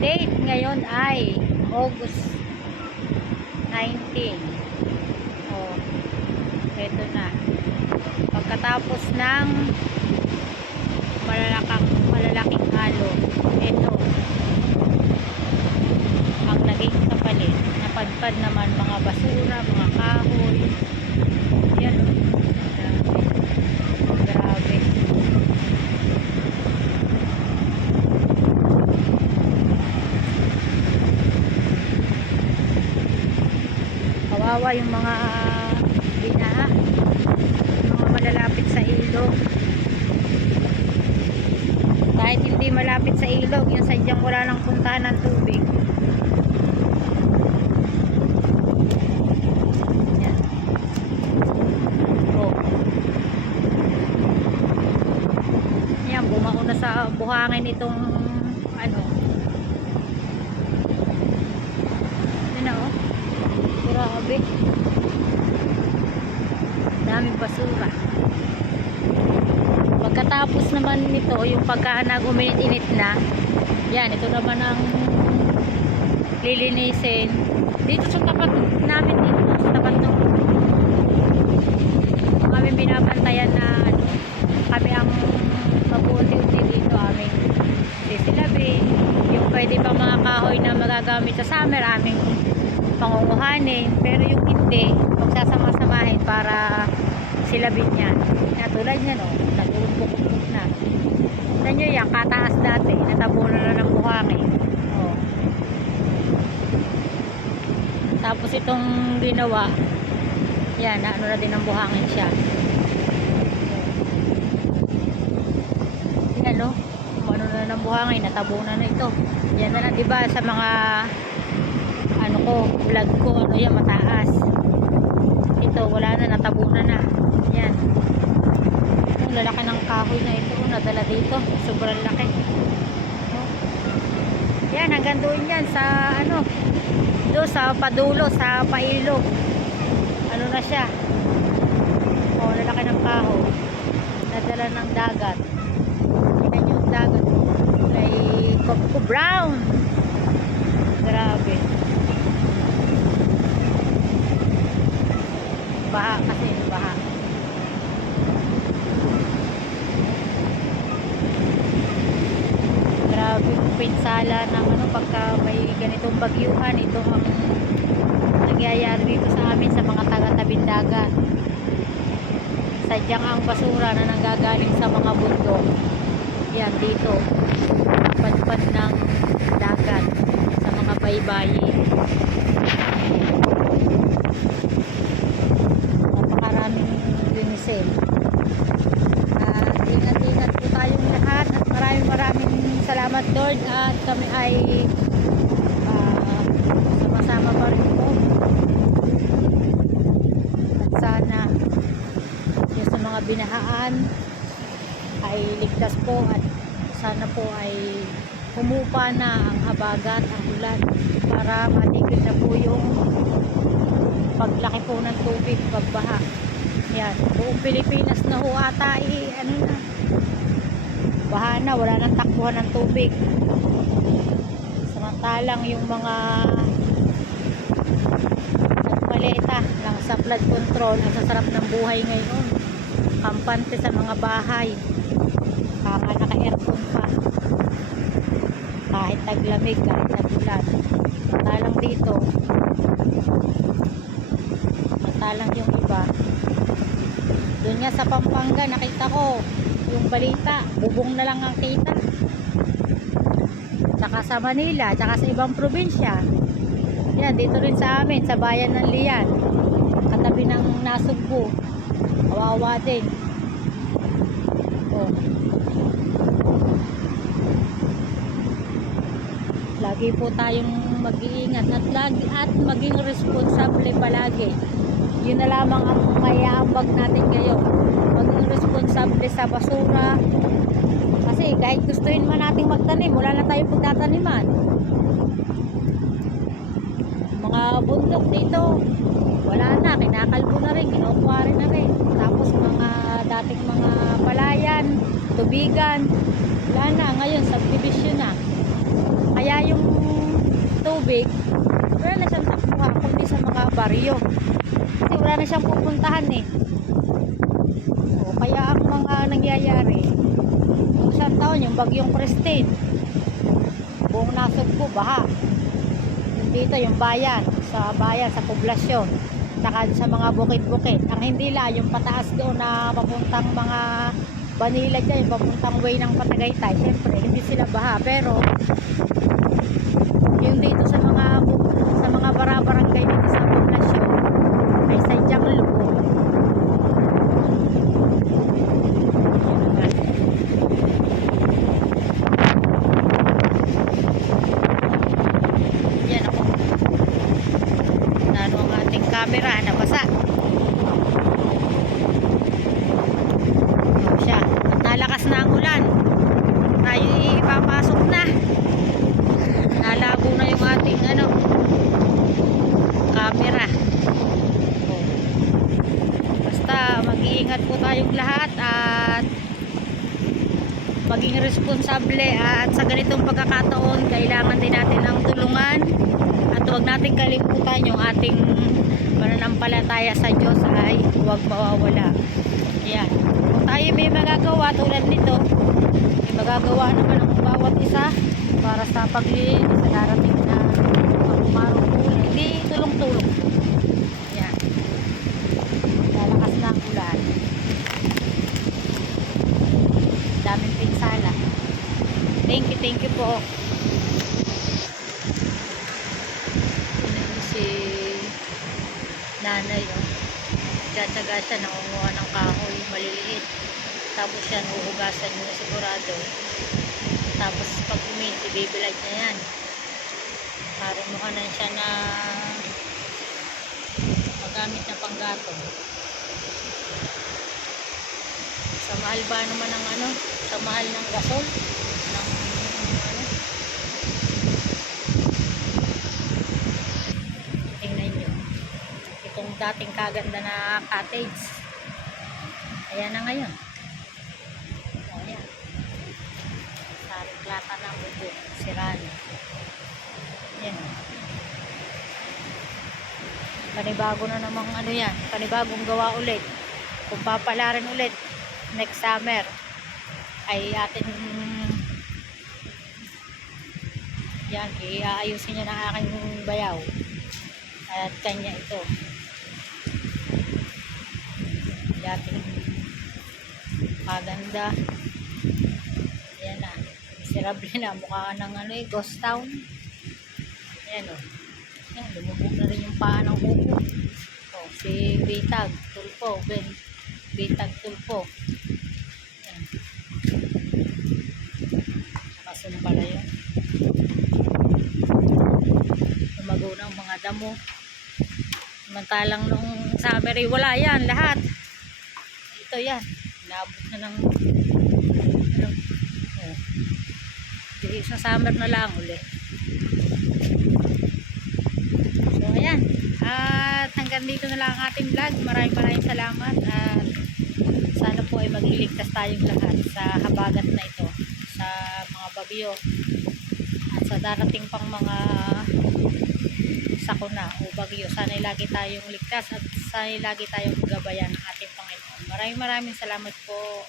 date ngayon ay August 19. Oh, eto na. Pagkatapos ng malalaking halo, eto ang naging kapalit. Napadpad naman mga basura, mga kahoy. Yan, grabe. Kawawa yung mga binaha, yung mga malalapit sa ilog. Kahit hindi malapit sa ilog, yung sadyang wala nang puntahan ng tubig. Yan. Oh. Yan, bumao na sa buhangin itong ano. Yan na oh. Grabe. Daming basura. Pagkatapos naman nito, yung pagka nag-uminit-init na, yan, ito naman ang lilinisin. Dito sa tapat namin dito, sa tapat ng kami binabantayan na ano, kami ang mabuti-uti dito aming sisilabin. Yung pwede pang mga kahoy na magagamit sa summer, aming pangunguhanin. Pero yung hindi, magsasama-samahin para silabin yan. Tulad yan o, nag-uubok-ubok na. Tignan nyo yan, kataas dati, natabunan na ng buhangin. O. Tapos itong ginawa, yan, ano na din ang buhangin siya. Yan o, ano na ng buhangin, natabunan na ito. Yan na lang, diba, sa mga ano ko, vlog ko, ano yan, mataas. Ito, wala na, natabunan na. Yan. Ang lalaki ng kahoy na ito, nadala dito. Sobrang laki. Yan, hanggang doon yan sa ano, doon sa padulo, sa pailog. Ano na siya. O, lalaki ng kahoy. Nadala ng dagat. Tingnan yung dagat. Kulay coco brown. Grabe. Baha kasi, baha. Grabe yung pinsala ng ano, pagka may ganitong bagyuhan. Ito ang nangyayari dito sa amin sa mga taga-tabing dagat. Sadyang ang basura na nanggagaling sa mga bundok, yan dito, napadpad ng dagat sa mga baybayi. Napakaraming linisin. Ingat-ingat po tayong lahat at maraming salamat Lord, at kami ay sama-sama pa rin po, at sana yung sa mga binahaan ay ligtas po, at sana po ay humupa na ang habagat, ang ulan, para matigil na po yung paglaki po ng tubig, pagbaha. Yan, buong Pilipinas na ho ata ano na, baha na, wala nang takbuhan ng tubig. Samantalang yung mga nagpaleta lang sa flood control, ang sasarap ng buhay ngayon, kampante sa mga bahay, kaka naka-aircon pa, kahit taglamig, kahit tagulan. Samantalang dito, samantalang yung iba, doon nga sa Pampanga, nakita ko yung balita, bubong na lang ang kita. Tsaka sa Manila, tsaka sa ibang probinsya. Yan, dito rin sa amin, sa bayan ng Lian, katabi ng Nasugbu, kawawa din. Oh. Lagi po tayong mag-iingat at maging responsable palagi. Yun na lamang ang maiaambag natin ngayon, maging responsable sa basura. Kasi kahit gustuin man nating magtanim, wala na tayong pagtataniman. Mga bundok dito, wala na, kinakalbo na rin, kinukwari na rin. Tapos mga dating mga palayan, tubigan, wala na, ngayon subdivision na. Kaya yung tubig, wala na siyang takbuhan kundi sa mga baryo. Kasi wala na siyang pupuntahan eh. O, kaya ang mga nangyayari, yung isang taon, yung bagyong Christine, buong nasod po, baha. Yung dito, yung bayan, sa poblasyon, saka sa mga bukid-bukid. Ang hindi lang, yung pataas doon na papuntang mga Banila dyan, yung papuntang way ng Patagaytay, syempre, hindi sila baha. Pero, yung dito sa mga bara-barangay dito sa poblasyon, ay sadyang lubog. Yan ako. Nano ang ating camera, nabasa. Siya. At nalakas na ang ulan. Tayo ipapasok na. Nalabo na yung ating camera. Oh. Basta mag-iingat po tayong lahat at maging responsable, at sa ganitong pagkakataon kailangan din natin ang tulungan at huwag natin kalimutan yung ating pananampalataya sa Diyos ay huwag mawawala. Yan. Kung tayo may magagawa tulad nito, may magagawa naman ang bawat isa para sa paglilinis sa darating na umarong ulan, hindi tulong-tulong. Yan. Lalakas na ang ulan. Daming pinsala. Thank you po. Si nanay, tiyatsaga siya, nangunguha ng kahoy maliliit, tapos yan uhugasan niya sigurado, tapos pag uminti bibilad niya yan. Parang mukha siya na magamit na panggatong. Sa mahal ba naman ng sa mahal ng gasol ng tingnan nyo itong dating kaganda na cottage, ayan na ngayon. O ayan, sariklata na bubuk, sirano. Ayan o, panibago na namang yan, panibagong gawa ulit. Kung papalarin ulit next summer ay atin yan, iaayusin niya ng aking bayaw at kanya ito dating maganda. Ayan na, miserable na, mukha ng ghost town. Ayan o, yan, lumubog na rin yung paa ng kuko. O, si Bitag Tulpo, Bitag Tulpo. Ayan, nakasumpa na yun. Lumago na ang mga damo. Samantalang nung summer wala yan lahat. Ito yan, naabot na ng sa summer na lang uli. So ayan, at hanggang dito na lang ang ating vlog. Maraming salamat at sana po ay magliligtas tayong lahat sa habagat na ito, sa mga bagyo at sa darating pang mga sakuna o bagyo. Sana ay lagi tayong ligtas at sana ay lagi tayong gabayan ng ating Panginoon. Maraming salamat po.